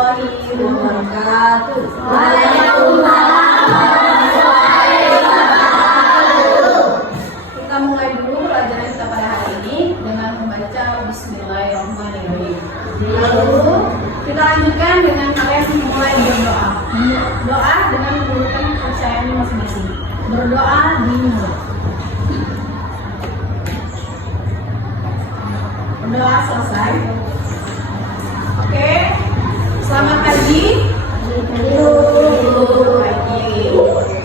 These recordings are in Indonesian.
warahmatullahi wabarakatuh. Kita mulai dulu pelajaran kita pada hari ini dengan membaca Bismillahirrahmanirrahim. Lalu kita lanjutkan dengan kalian mulai berdoa. Doa dengan menggunakan kepercayaan masing-masing. Berdoa dimulai. Berdoa selesai. Oke, selamat pagi.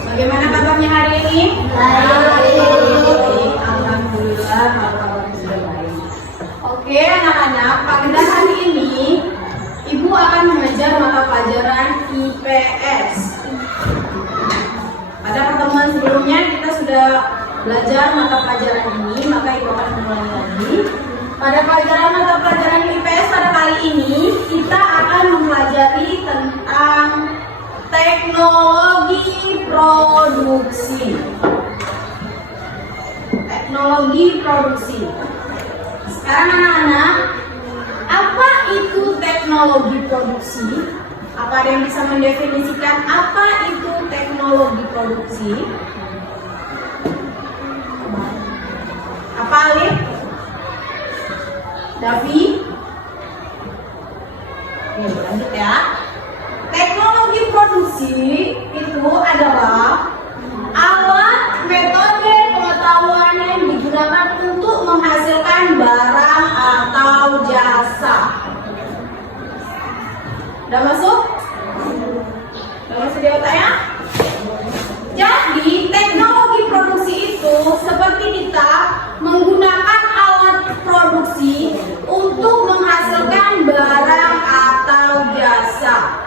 Bagaimana kabarnya hari ini? Baik. Alhamdulillah, kabarnya sudah baik. Oke, anak-anak, pada hari ini Ibu akan mengajar mata pelajaran IPS. Pada pertemuan sebelumnya kita sudah belajar mata pelajaran ini, maka Ibu akan mengulangi lagi. Pada pelajaran mata pelajaran IPS pada kali ini kita akan mempelajari tentang teknologi produksi. Teknologi produksi. Sekarang anak-anak, apa itu teknologi produksi? Apa ada yang bisa mendefinisikan apa itu teknologi produksi? Apa Alif? Davi? Oke, lanjut ya. Teknologi produksi itu adalah alat, metode, pengetahuan yang digunakan untuk menghasilkan barang atau jasa. Udah masuk? Udah masuk di otaknya? Jadi, teknologi produksi itu seperti kita menggunakan alat produksi untuk menghasilkan barang atau jasa.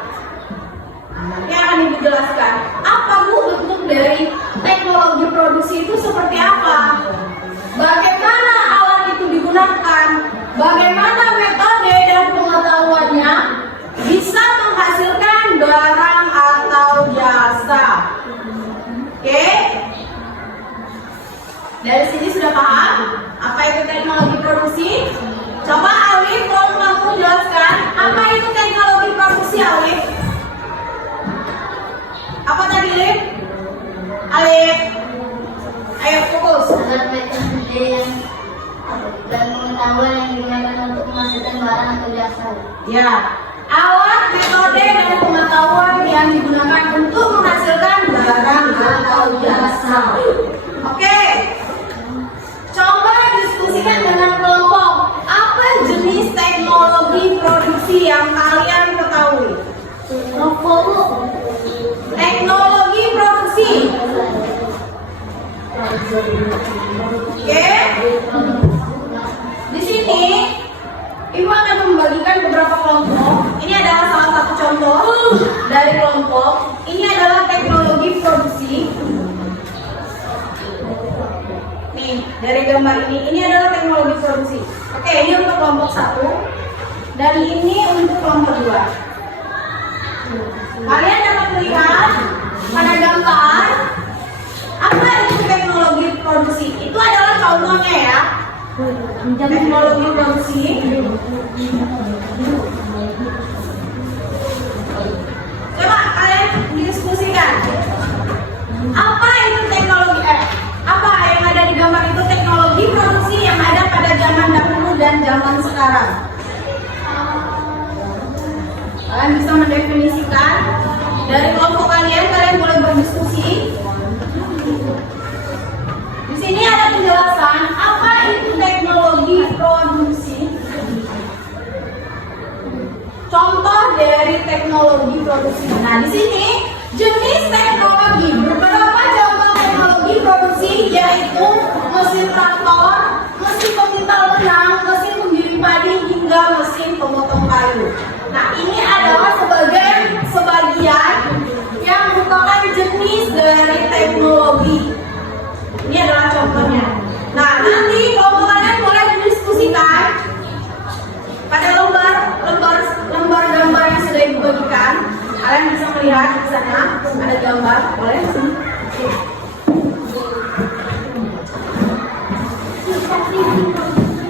Nanti akan Ibu jelaskan apa Bu bentuk dari teknologi produksi itu seperti apa, bagaimana alat itu digunakan, bagaimana metode dan pengetahuannya bisa menghasilkan barang atau jasa. Oke? Dari sini sudah paham apa itu teknologi produksi? Coba Alif, tolong kamu jelaskan apa itu teknologi produksi, Alif? Apa tadi, Alif? Alif, ayo fokus. Alat metode dan pengetahuan yang digunakan untuk menghasilkan barang atau jasa. Ya, alat, metode, dan pengetahuan yang digunakan untuk menghasilkan barang atau jasa. Oke, coba diskusikan dengan kelompok. Apa jenis teknologi produksi yang kalian ketahui? Teknologi produksi. Oke. Di sini Ibu akan membagikan beberapa kelompok. Ini adalah salah satu contoh dari kelompok. Ini adalah teknologi produksi. Nih, dari gambar ini adalah teknologi produksi. Oke, ini untuk kelompok 1 dan ini untuk kelompok 2. Kalian dapat melihat pada gambar apa itu teknologi produksi. Itu adalah contohnya ya. Teknologi produksi. Coba kalian diskusikan. Apa itu teknologi apa yang ada di gambar itu teknologi produksi yang ada pada zaman dahulu dan zaman sekarang? Kalian bisa mendefinisikan dari kelompok kalian boleh berdiskusi. Di sini ada penjelasan apa itu teknologi produksi. Contoh dari teknologi produksi. Nah, di sini jenis teknologi, beberapa contoh teknologi produksi yaitu mesin traktor, mesin pemintal benang, mesin penggiling padi hingga mesin pemotong kayu. Nah, ini adalah sebagian yang merupakan jenis dari teknologi. Ini adalah contohnya. Nah, nanti kelompok kalian boleh mendiskusikan pada lembar gambar yang sudah Ibu bagikan. Kalian bisa melihat di sana ada gambar, boleh sini.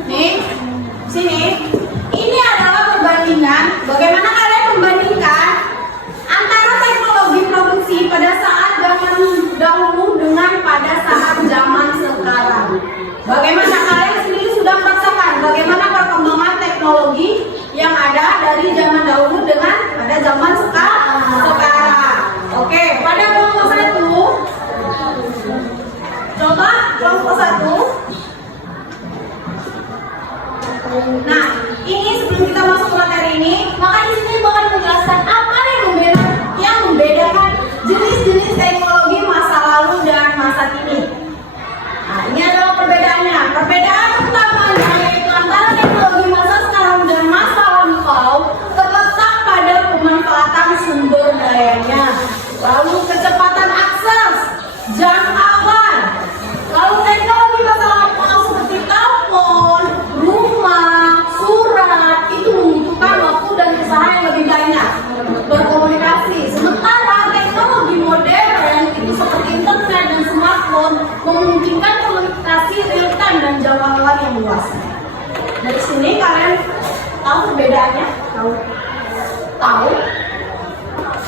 Nih, sini. Ini adalah perbandingan. Bagaimana kalian membandingkan teknologi yang ada dari zaman dahulu dengan pada zaman sekarang. Oke, pada kelompok 1, coba kelompok 1. Nah, ini sebelum kita masuk ke materi ini, maka di sini bakal menjelaskan apa yang membedakan jenis-jenis teknologi masa lalu dan masa kini. Nah, ini adalah perbedaannya. Perbedaan utamanya yaitu antara teknologi masa sekarang dan masa lampau terletak pada pemanfaatan sumber dayanya, lalu kecepatan akses, jangkauan. Lalu teknologi masa lampau seperti telepon, rumah, surat itu membutuhkan waktu dan usaha yang lebih banyak berkomunikasi. Sementara teknologi modern itu seperti internet dan smartphone memungkinkan komunikasi real time dan jangkauan yang luas. Dari sini kalian tahu perbedaannya? Tahu?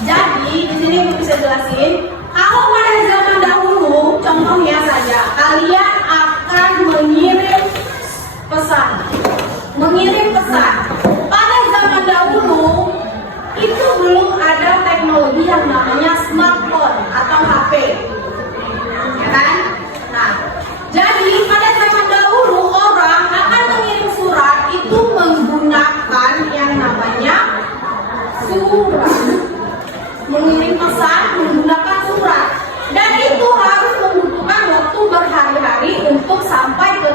Jadi di sini aku bisa jelasin. Kalau pada zaman dahulu, contohnya saja, kalian akan mengirim pesan. Pada zaman dahulu itu belum ada teknologi yang namanya smartphone atau HP, ya kan? Nah, jadi pada zaman dahulu orang akan mengirim surat itu menggunakan yang namanya surat. Mengirim pesan menggunakan surat, dan itu harus membutuhkan waktu berhari-hari untuk sampai ke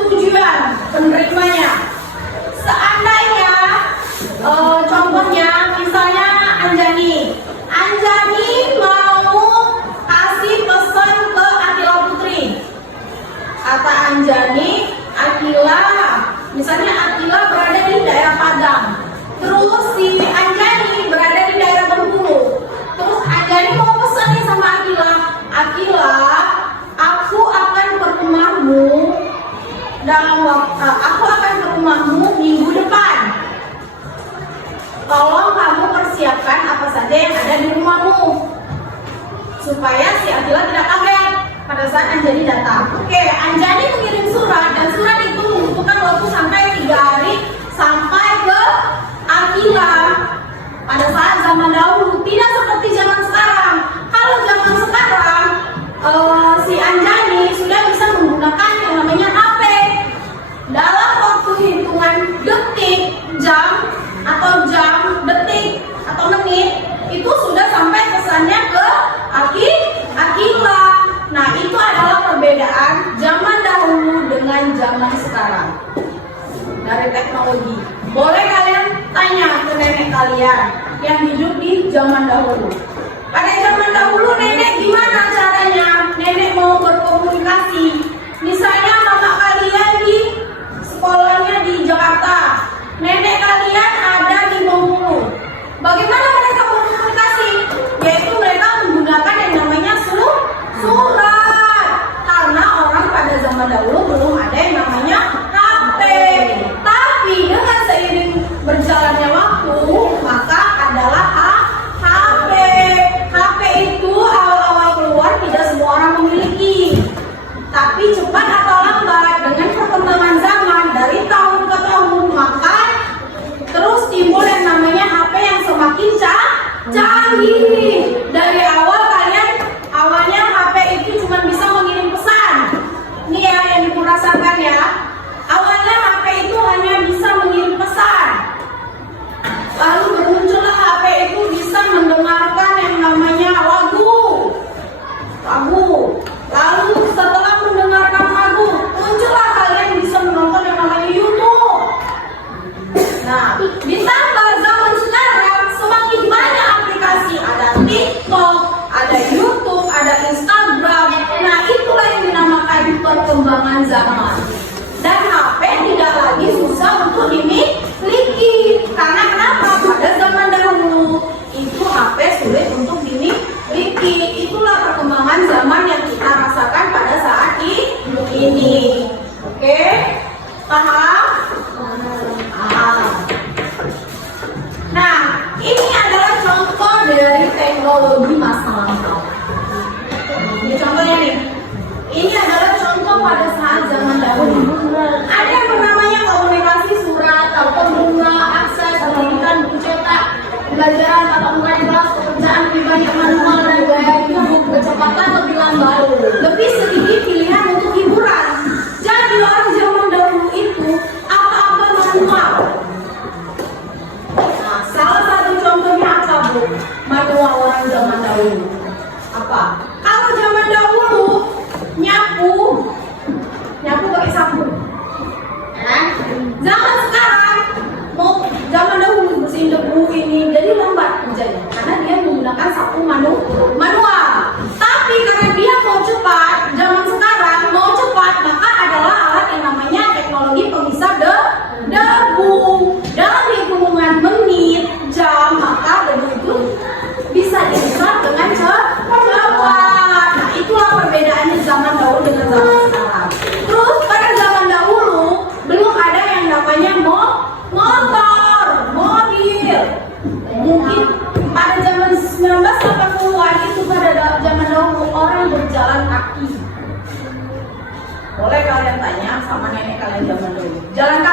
tujuan penerimanya. Seandainya contohnya misalnya Anjani mau kasih pesan ke Akila Putri. Kata Anjani, misalnya Akila berada di daerah Padang, terus si Anjani berada di daerah Bengkulu. Terus Anjani mau pesan nih sama Akila, aku akan ke rumahmu minggu depan. Tolong kamu persiapkan apa saja yang ada di rumahmu supaya si Akila tidak kaget pada saat Anjani datang. Oke, Anjani mengirim surat, dan surat itu membutuhkan waktu sampai 3 hari sampai ke Akila. Pada saat zaman dahulu, tidak seperti zaman sekarang. Kalau zaman sekarang si Anjani sudah bisa menggunakan yang namanya HP. Dalam waktu hitungan detik, detik atau menit, itu sudah sampai pesannya ke Akila. Nah, itu adalah perbedaan zaman dahulu dengan zaman sekarang dari teknologi. Boleh kalian tanya ke nenek kalian yang hidup di zaman dahulu. Pada zaman dahulu nenek gimana caranya? Nenek mau berkomunikasi. Misalnya mama kalian di sekolahnya di Jakarta, nenek kalian ada di Bengkulu. Bagaimana mereka berkomunikasi? Yaitu mereka menggunakan yang namanya surat. Karena orang pada zaman dahulu belum ada yang namanya HP. Tapi dengan seiring berjalannya waktu, maka adalah HP. HP itu awal-awal keluar tidak semua orang memiliki. Tapi cepat atau lambat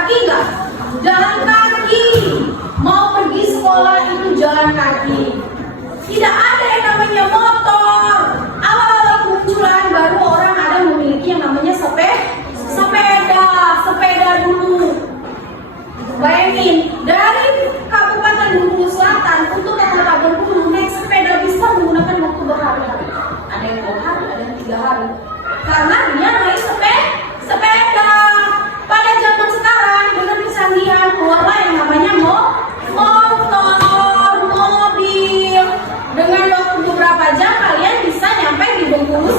kaki nggak? Jalan kaki. Mau pergi sekolah itu jalan kaki. Tidak ada yang namanya motor. Awal-awal kemunculan baru orang ada memiliki yang namanya sepeda dulu. Bayangin, dari Kabupaten Bengkulu Selatan untuk ke Kota Bengkulu naik sepeda bisa menggunakan waktu berhari-hari. Ada yang 2 hari, ada yang 3 hari. Karena dia naik sepeda. Pada zaman sekarang dengan kecanggihan keluarlah yang namanya motor, mobil. Dengan waktu beberapa jam kalian bisa nyampe di Bengkulu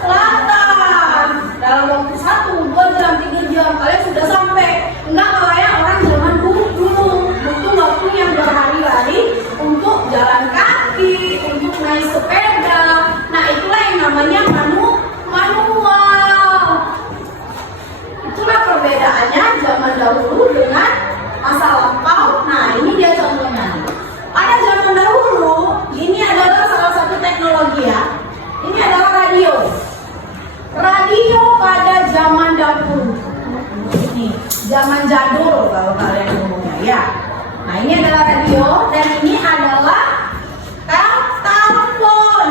Selatan. Dalam waktu 1, 2 jam, 3 jam kalian sudah sampai. Enggak kayak orang zaman dulu butuh waktu yang berhari-hari untuk jalan kaki, untuk naik sepeda. Nah itulah yang namanya manual. Itulah perbedaannya zaman dahulu dengan masa lampau. Nah ini dia contohnya. Pada zaman dahulu ini adalah salah satu teknologi ya. Ini adalah radio. Radio pada zaman dahulu. Ini zaman jadul kalau kalian ngomongnya ya. Nah ini adalah radio dan ini adalah telepon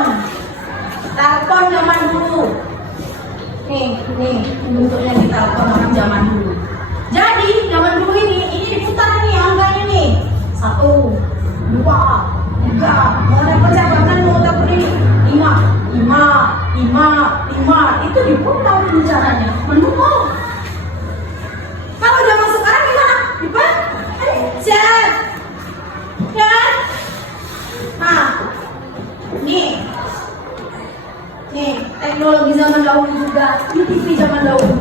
zaman dulu. Nih bentuknya di telepon orang zaman dulu. Jadi zaman dulu ini diputar nih angkanya nih 1, 2, 3. Mau dapat jabatan mau dapat ini 5. Itu diputar caranya manual. Kalau zaman sekarang gimana? Pencet. Ya. Nah, nih teknologi zaman dahulu juga. Ini TV zaman dahulu.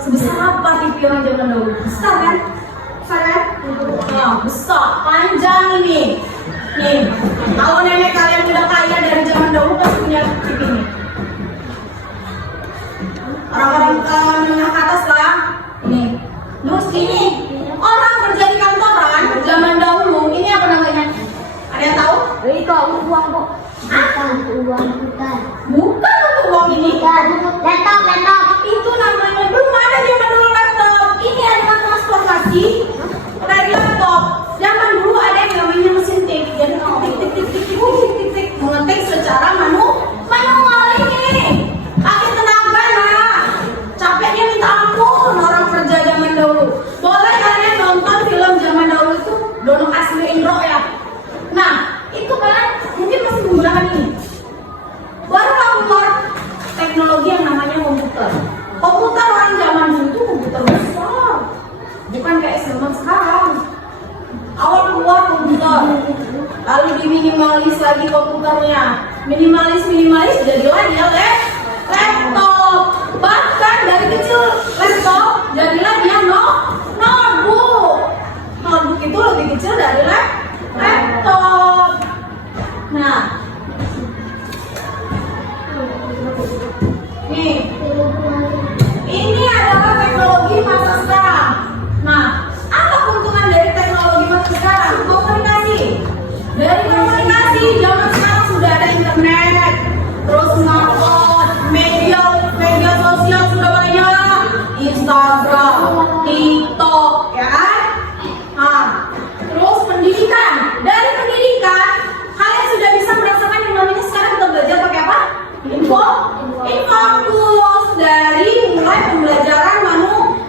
Sebesar apa TV orang zaman dahulu? Besar kan? Nah, besar, panjang ini. Nih, kalau nenek kalian udah kaya dari zaman dahulu pasti punya TV ini. Orang-orang menengah ke atas lah. Nih, terus ini orang kerja di kantoran zaman dahulu. Ini apa namanya? Ada yang tahu? Itu uang kok. Bukan. Bukan untuk uang ini. Laptop. Itu namanya belum ada zaman dulu laptop. Ini adalah transformasi dari laptop. Zaman dulu ada yang namanya mesin tik. Jadi tik mengetik secara manual ini. Pakai tenaga nah. Capeknya minta ampun orang kerja zaman dahulu. Boleh kalian nonton film zaman dahulu itu Dono Asli Indro ya. Nah itu kalian mungkin masih menggunakan ini. Baru keluar teknologi yang namanya komputer. Komputer orang zaman dulu itu komputer besar, bukan kayak zaman sekarang. Awal keluar komputer, lalu diminimalis lagi komputernya, minimalis jadilah dia laptop. Bahkan dari kecil laptop jadilah dia notebook. Notebook itu lebih kecil dari laptop. Nah, nih, ini adalah teknologi masa sekarang. Nah, apa keuntungan dari teknologi masa sekarang? Komunikasi. Dari komunikasi zaman sekarang sudah ada internet, terus smartphone, media sosial sudah banyak, Instagram, TikTok, ya kan? Nah, terus pendidikan. Dari pendidikan, kalian sudah bisa merasakan yang namanya sekarang kita belajar pakai apa? Infokus. Dari mulai pembelajaran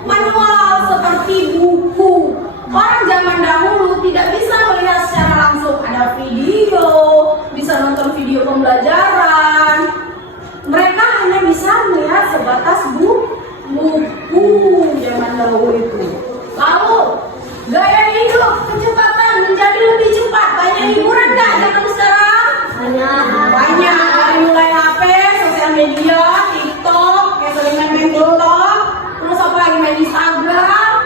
manual seperti buku. Orang zaman dahulu tidak bisa melihat secara langsung, ada video, bisa nonton video pembelajaran. Mereka hanya bisa melihat sebatas buku zaman dahulu itu. Lalu gaya hidup kecepatan menjadi lebih cepat. Banyak hiburan nggak zaman sekarang? Banyak. Dari mulai HP, sosial media, TikTok, yang sering main TikTok, terus apa lagi main Instagram,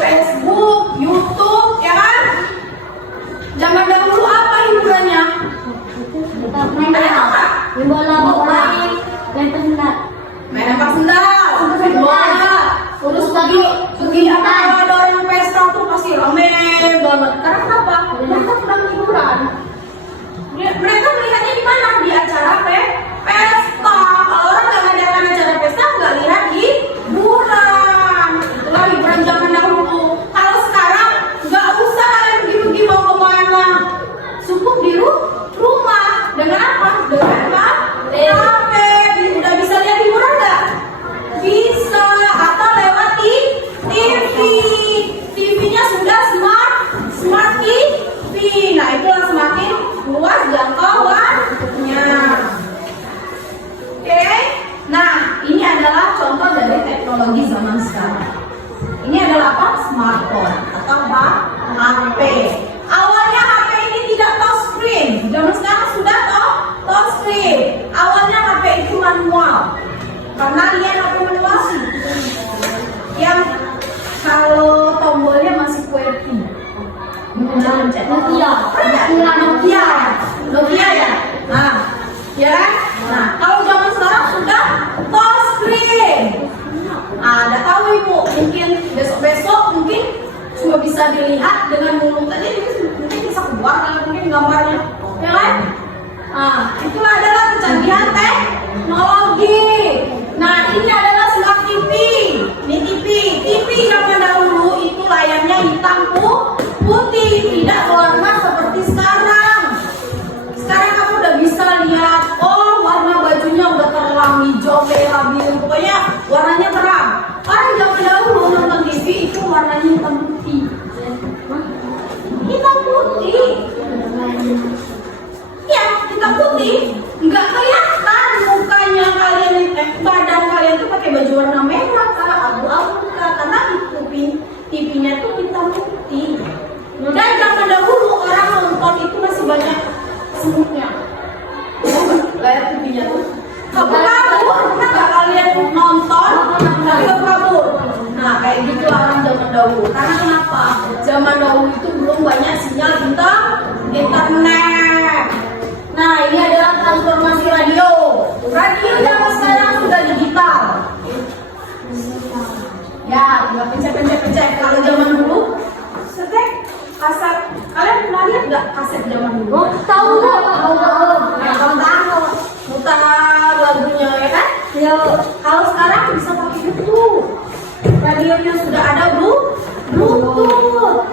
Facebook, YouTube, ya kan? Zaman dahulu apa hiburannya? Main bola, main sendal. Main apa sendal? Main bola. Terus pergi apa? Kalau ada orang pesta tuh pasti rame banget. Karena apa? Mereka sedang hiburan. Mereka melihatnya di mana? Di acara pesta. Kalau orang nggak ngadakan acara pesta, nggak lihat hiburan. Itulah hiburan zaman dahulu. adalah apa? Smartphone atau apa? HP. Awalnya HP ini tidak touchscreen. Zaman sekarang sudah touchscreen. Awalnya HP itu manual. Karena lihat HP manual sih. Yang kalau tombolnya masih QWERTY. Nokia ya. Nah, ya kan? Nah, kalau zaman sekarang sudah touchscreen. Nah, ada tahu ibu, mungkin besok-besok mungkin cuma bisa dilihat dengan mulut aja, mungkin bisa keluar mungkin gambarnya, ya kan? Nah, itulah adalah kecanggihan teknologi. Nah, ini adalah smart TV. Ini TV zaman dahulu itu layarnya hitam putih, tidak warna seperti sekarang. Sekarang kamu udah bisa lihat, oh warna bajunya udah terang, hijau, merah, biru, pokoknya warnanya terang. Karena zaman dahulu nonton TV itu warnanya hitam putih. Hitam putih. Ya, hitam putih. Nggak kelihatan mukanya kalian, badan kalian tuh pakai baju warna merah, kalau abu-abu karena TV-nya tuh hitam putih. Dan zaman dahulu orang nonton itu masih banyak semutnya. Layar TV-nya tuh kabur. Pernah nggak kalian nonton tapi kabur? Nah, kayak gitu orang zaman dahulu. Karena kenapa? Zaman dahulu itu belum banyak sinyal internet. Nah, ini adalah transformasi radio. Radio zaman sekarang sudah digital. Ya, tinggal pencet. Kalau zaman dulu, setek kaset. Kalian pernah lihat nggak kaset zaman dulu? Tahu. Kamu tahu. Mutar lagunya ya kan? Ya. Kalau sekarang bisa pakai Bluetooth. Radionya sudah ada Bluetooth.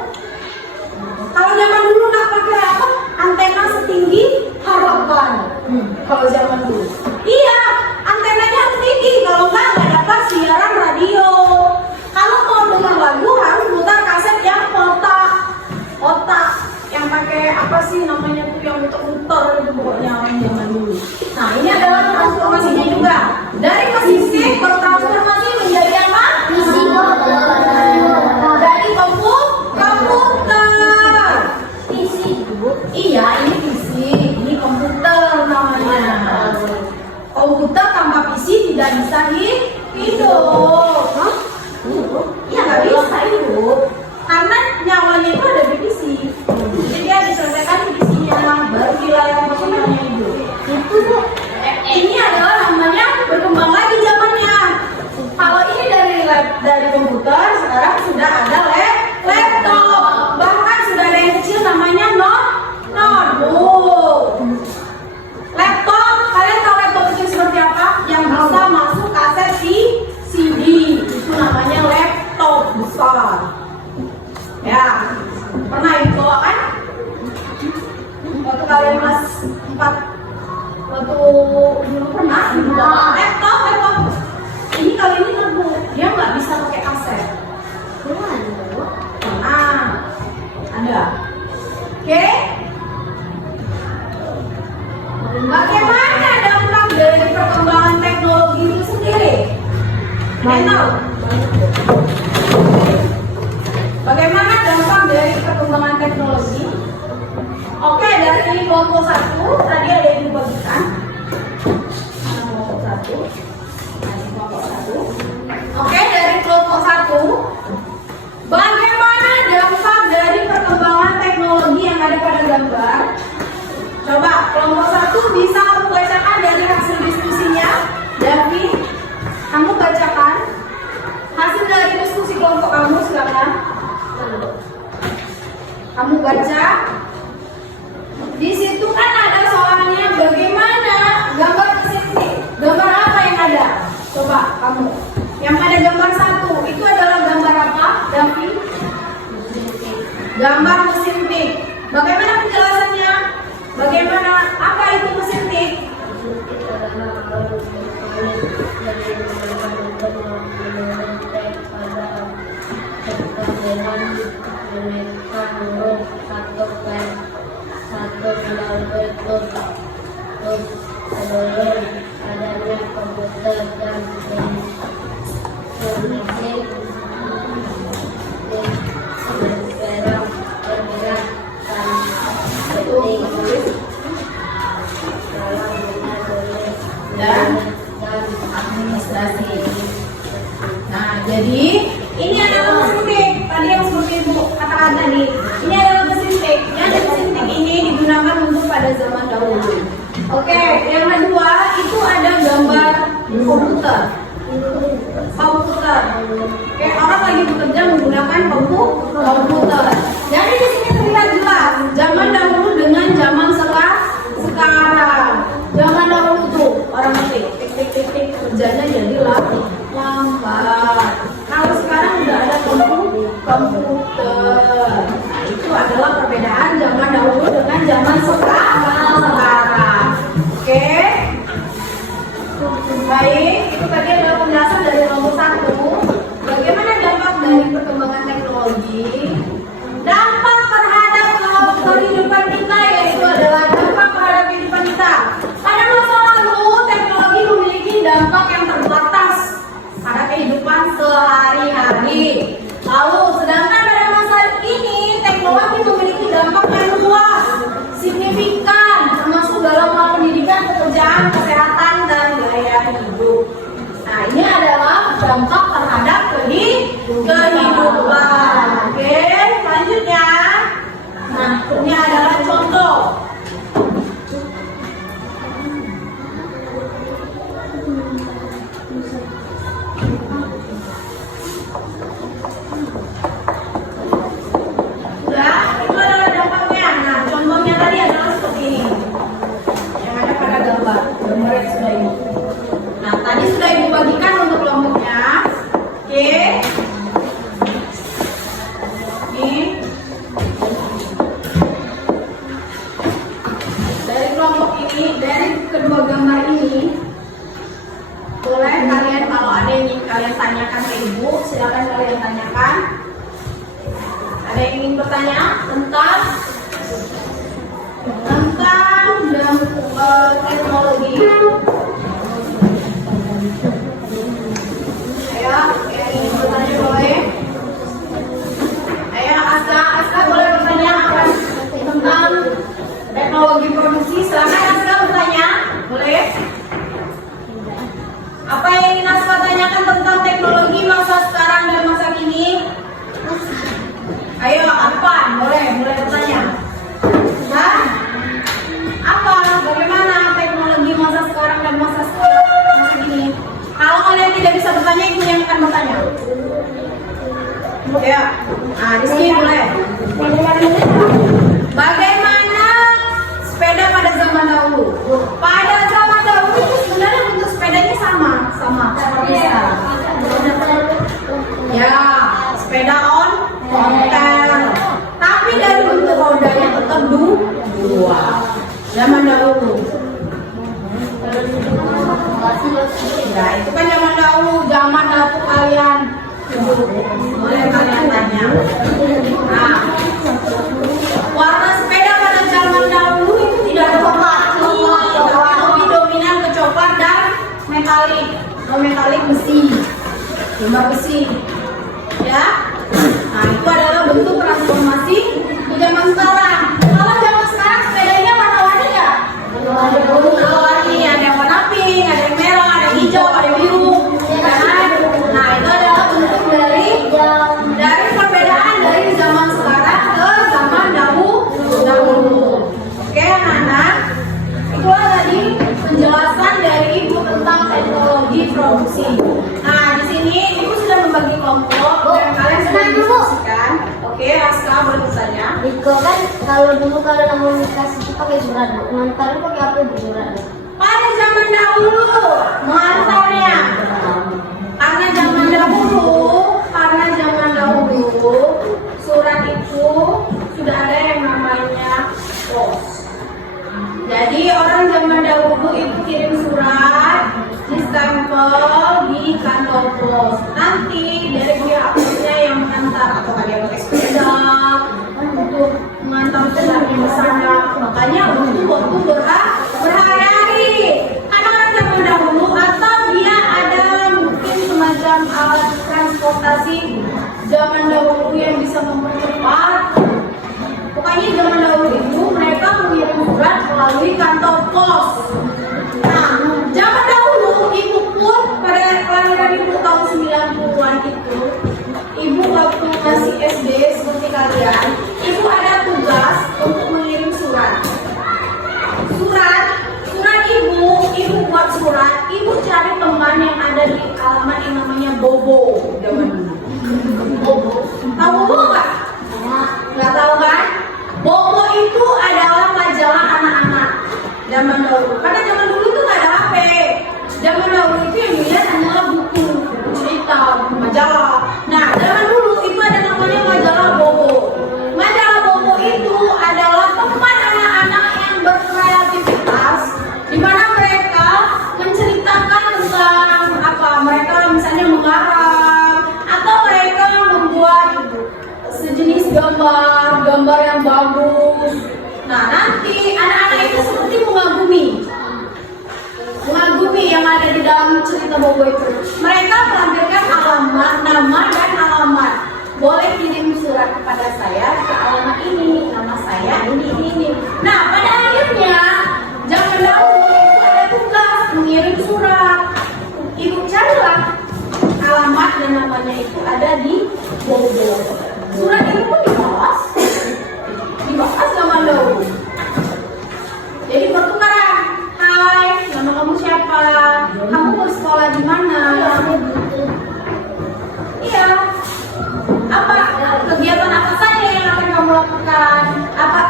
Kalau zaman dulu nggak pakai apa? Antena setinggi harapan. Kalau zaman dulu. Iya, antenanya harus tinggi. Kalau nggak dapat siaran radio. Kalau mau dengar lagu harus mutar kaset yang otak yang pakai apa sih namanya tuh yang muter-muter itu pokoknya orang zaman dulu. Nah, ini adalah transformasinya juga. Dari mesin stick bertransformasi menjadi apa? Dari komputer. Iya, ini PC, ini komputer namanya. Komputer tanpa PC tidak bisa hidup. Iya, nggak bisa hidup. Karena nyawanya itu ada di PC. Jadi dia diselesaikan di PC-nya, baru di layar komputernya hidup. Itu tuh. Ini adalah namanya berkembang lagi zamannya. Kalau ini dari komputer, sekarang sudah ada laptop. Bahkan sudah ada yang kecil namanya notebook. Laptop, kalian tahu laptop kecil seperti apa? Yang bisa masuk kaset CD. Itu namanya laptop besar. Ya, pernah itu kan? Waktu kalian kelas 4, waktu dulu pernah laptop. Ini kali ini notebook, dia nggak bisa pakai kaset. Ada. Oke? Bagaimana dampak dari perkembangan teknologi itu sendiri? Kalian tahu? Bagaimana dampak dari perkembangan teknologi? Oke, dari kelompok 1 tadi ada yang dibagikan. Kelompok 1. Oke, dari kelompok 1. Bagaimana dampak dari perkembangan teknologi yang ada pada gambar? Coba kelompok 1 bisa membacakan dari hasil diskusinya. David, kamu bacakan hasil dari diskusi kelompok kamu silakan. Kamu baca. Di situ kan ada soalnya bagaimana gambar mesin. Gambar apa yang ada? Coba kamu. Yang ada gambar 1 itu adalah gambar apa, David? Gambar mesin tik. Bagaimana penjelasannya? Bagaimana apa itu mesin tik? Adanya komputer dan bekerja menggunakan komputer. Jadi di sini terlihat jelas zaman dahulu dengan zaman sekarang. Zaman dahulu tuh orang tik kerjanya jadi lambat. Kalau sekarang udah ada komputer. Nah, itu adalah perbedaan zaman dahulu dengan zaman sekarang. Oke. Baik, itu tadi adalah penjelasan dari kelompok 1. Bagaimana dampak dari perkembangan teknologi? Dampak terhadap kehidupan kita yaitu adalah dampak terhadap kehidupan kita. Pada masa lalu, teknologi memiliki dampak yang terbatas pada kehidupan sehari-hari. Lalu, sedangkan pada masa ini, teknologi memiliki dampak yang luas, signifikan, termasuk dalam hal pendidikan, pekerjaan, kesehatan, dan gaya hidup. Nah, ini adalah dampak terhadap kehidupan. Oke, selanjutnya. Nah, ini adalah contoh. Sudah, itu adalah dampaknya. Nah, contohnya tadi adalah seperti ini. Yang ada pada gambar yang sudah ini. Nah, tadi sudah ibu bagikan untuk kelompoknya. Oke. Ini. Dari kelompok ini, dari kedua gambar ini, boleh kalian kalau ada yang ingin kalian tanyakan ke ibu, silakan kalian tanyakan. Ada yang ingin bertanya tentang teknologi? Ayo, yang ingin bertanya boleh. Ayo, Aska boleh bertanya apa tentang teknologi produksi? Silakan Aska bertanya, boleh. Apa yang ingin Aska tanyakan tentang teknologi masa sekarang dan masa kini? Ayo, apa? Boleh bertanya. Nah, apa? Bagaimana teknologi masa sekarang dan masa kini? Kalau kalian tidak bisa bertanya, ibu yang akan bertanya. Ya, nah di sini boleh. Bagaimana sepeda pada zaman dahulu? Pada zaman dahulu itu sebenarnya bentuk sepedanya sama seperti sekarang. Ya, sepeda ontel. Tapi dari bentuk rodanya tetap dua. Zaman dahulu. Ya, itu kan zaman dahulu, zaman dahulu kalian. Boleh kalian tanya. Nah, warna sepeda pada zaman dahulu itu tidak ada warna, lebih dominan ke coklat dan metalik besi, timba besi. Ya, nah itu adalah bentuk transformasi di zaman sekarang. Kalau zaman sekarang sepedanya warna-warni ya? Warna-warni, ada yang warna pink, ada yang merah, ada yang hijau, ada yang biru. Nah, itu adalah bentuk dari perbedaan dari zaman sekarang ke zaman dahulu. Oke, anak-anak, itulah tadi penjelasan dari ibu tentang teknologi produksi. Nah, di sini ibu sudah membagi kelompok dan kalian sudah diskusikan. Oke, Aska boleh bertanya. Niko kan kalau dulu kalau komunikasi itu pakai surat, mengantarnya pakai apa bu surat? Pada zaman dahulu mengantarnya. Karena zaman dahulu surat itu sudah ada yang namanya pos. Jadi orang zaman dahulu itu kirim surat, distempel di kantor pos. Nanti dari pihak posnya yang mengantar atau ada yang pakai sepeda untuk mengantar suratnya ke sana. Makanya butuh waktu berhari-hari. Karena orang zaman dahulu atau dia ada mungkin semacam alat transportasi zaman dahulu yang bisa mempercepat. Pokoknya zaman dahulu itu mereka mengirim surat melalui kantor pos. Nah, zaman dahulu ibu pun pada kelahiran ibu tahun 90-an itu, ibu waktu masih SD seperti kalian, ibu ada tugas untuk mengirim surat. Surat ibu buat surat, ibu cari teman yang ada di alamat yang namanya Bobo zaman dulu. Bobo. Tahu Bobo nggak? Nggak tahu kan? Bobo itu adalah majalah anak-anak zaman dahulu. Karena zaman dulu itu nggak ada HP. Zaman dahulu itu yang dilihat hanyalah buku cerita, buku majalah. Nah, zaman dulu itu ada namanya majalah Bobo. Majalah Bobo itu adalah tempat anak-anak yang berkreativitas, di mana mereka menceritakan tentang apa, mereka misalnya mengarang atau mereka membuat sejenis gambar yang bagus. Nah, nanti anak-anak itu seperti mengagumi yang ada di dalam cerita Bobo itu. Mereka melampirkan alamat, nama dan alamat. Boleh kirim surat kepada saya ke alamat ini, nama saya ini. Nah, pada akhirnya zaman dahulu itu ada tugas mengirim surat. Ibu carilah alamat dan namanya itu ada di Bobo. Surat itu pun dibahas zaman dahulu. Jadi bertukaran. Hai, nama kamu siapa? Kamu bersekolah di mana? Iya. Apa kegiatan apa saja yang akan kamu lakukan?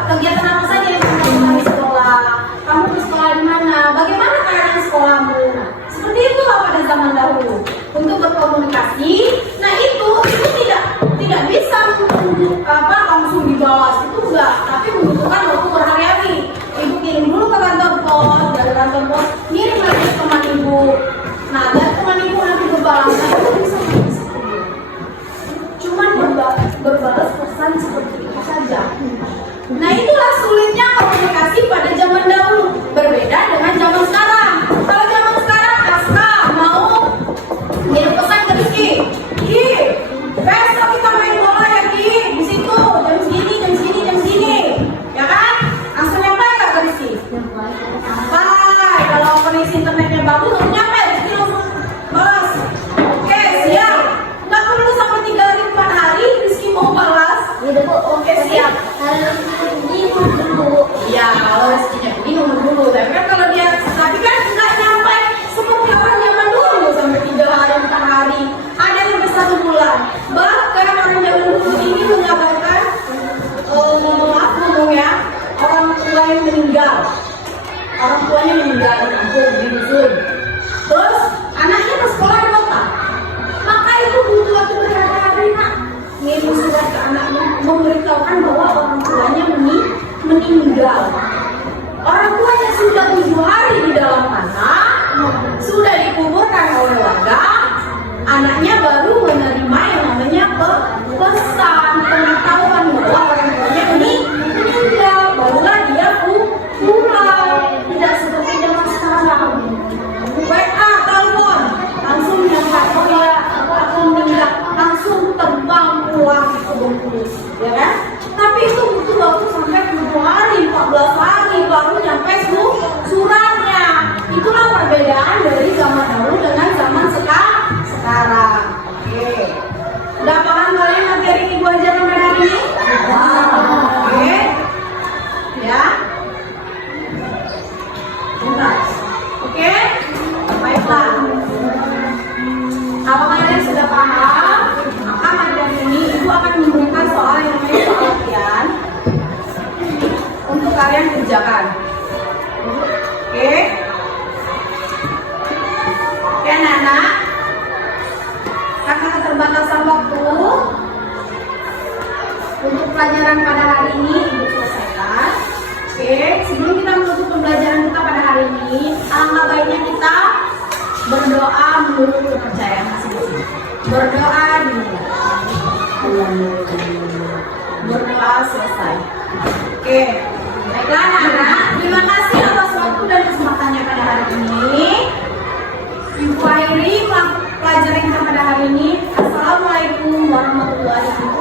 Kegiatan apa saja yang kamu lakukan di sekolah? Kamu bersekolah di mana? Bagaimana keadaan sekolahmu? Seperti itulah pada zaman dahulu. Untuk berkomunikasi, nah itu tidak bisa langsung dibahas, itu enggak, tapi membutuhkan waktu berhari-hari. Ibu kirim dulu ke kantor pos, dari kantor pos kirim lagi ke teman ibu. Nah, dari teman ibu nanti berbalas, itu bisa cuman berbalas pesan seperti itu saja. Nah, itulah sulitnya komunikasi pada zaman dahulu, berbeda dengan zaman sekarang. Kalau zaman sekarang Aska mau ngirim pesan ke Rizky, Ki, besok kita main bola ya Ki, di situ jam segini, ya kan? Langsung nyampe nggak ke Rizky? Sampai. Kalau kondisi internetnya bagus, langsung nyampe. Rizky langsung balas. Oke, siap. Nggak perlu sampai 3 hari 4 hari Rizky mau balas. Oke, siap. Iya, kalau Rizky-nya begini nunggu dulu. Tapi kan kalau dia, tapi kan nggak nyampe seperti orang zaman dulu sampai 3 hari 4 hari. Ada yang sampai 1 bulan. Bahkan orang zaman dulu ini mengabarkan orang tua yang meninggal. Orang tuanya meninggal di kampung, di dusun. Terus anaknya ke sekolah di kota. Maka itu butuh waktu berhari-hari nak ngirim surat ke anaknya memberitahukan bahwa orang tuanya meninggal. Orang tuanya sudah 7 hari di dalam tanah, sudah dikuburkan oleh warga. Anaknya baru menerima yang namanya pesan pengetahuan bahwa orang tuanya meninggal. Barulah dia pulang. Tidak seperti zaman sekarang. WA, telepon, langsung nyampe. Oh ya, aku meninggal, langsung terbang pulang ke Bengkulu, ya kan? Tapi itu butuh waktu sampai 7 hari, 14 hari baru nyampe suratnya. Itulah perbedaan dari zaman dahulu dengan zaman sekarang. Oke. Udah paham kalian materi ibu ajaran pada hari ini? Oke. Ya. Bentar. Oke. Baiklah. Kalau kalian sudah paham, maka materi ini ibu akan memberikan soal yang namanya soal latihan untuk kalian kerjakan. Oke. Oke, anak-anak. Karena keterbatasan waktu, untuk pelajaran pada hari ini ibu selesaikan. Oke, sebelum kita menutup pembelajaran kita pada hari ini, alangkah baiknya kita berdoa menurut kepercayaan masing-masing. Berdoa dulu. Berdoa selesai. Oke, baiklah anak-anak. Terima kasih atas waktu dan kesempatannya pada hari ini. Ibu akhiri pelajaran kita pada hari ini. Assalamualaikum warahmatullahi wabarakatuh.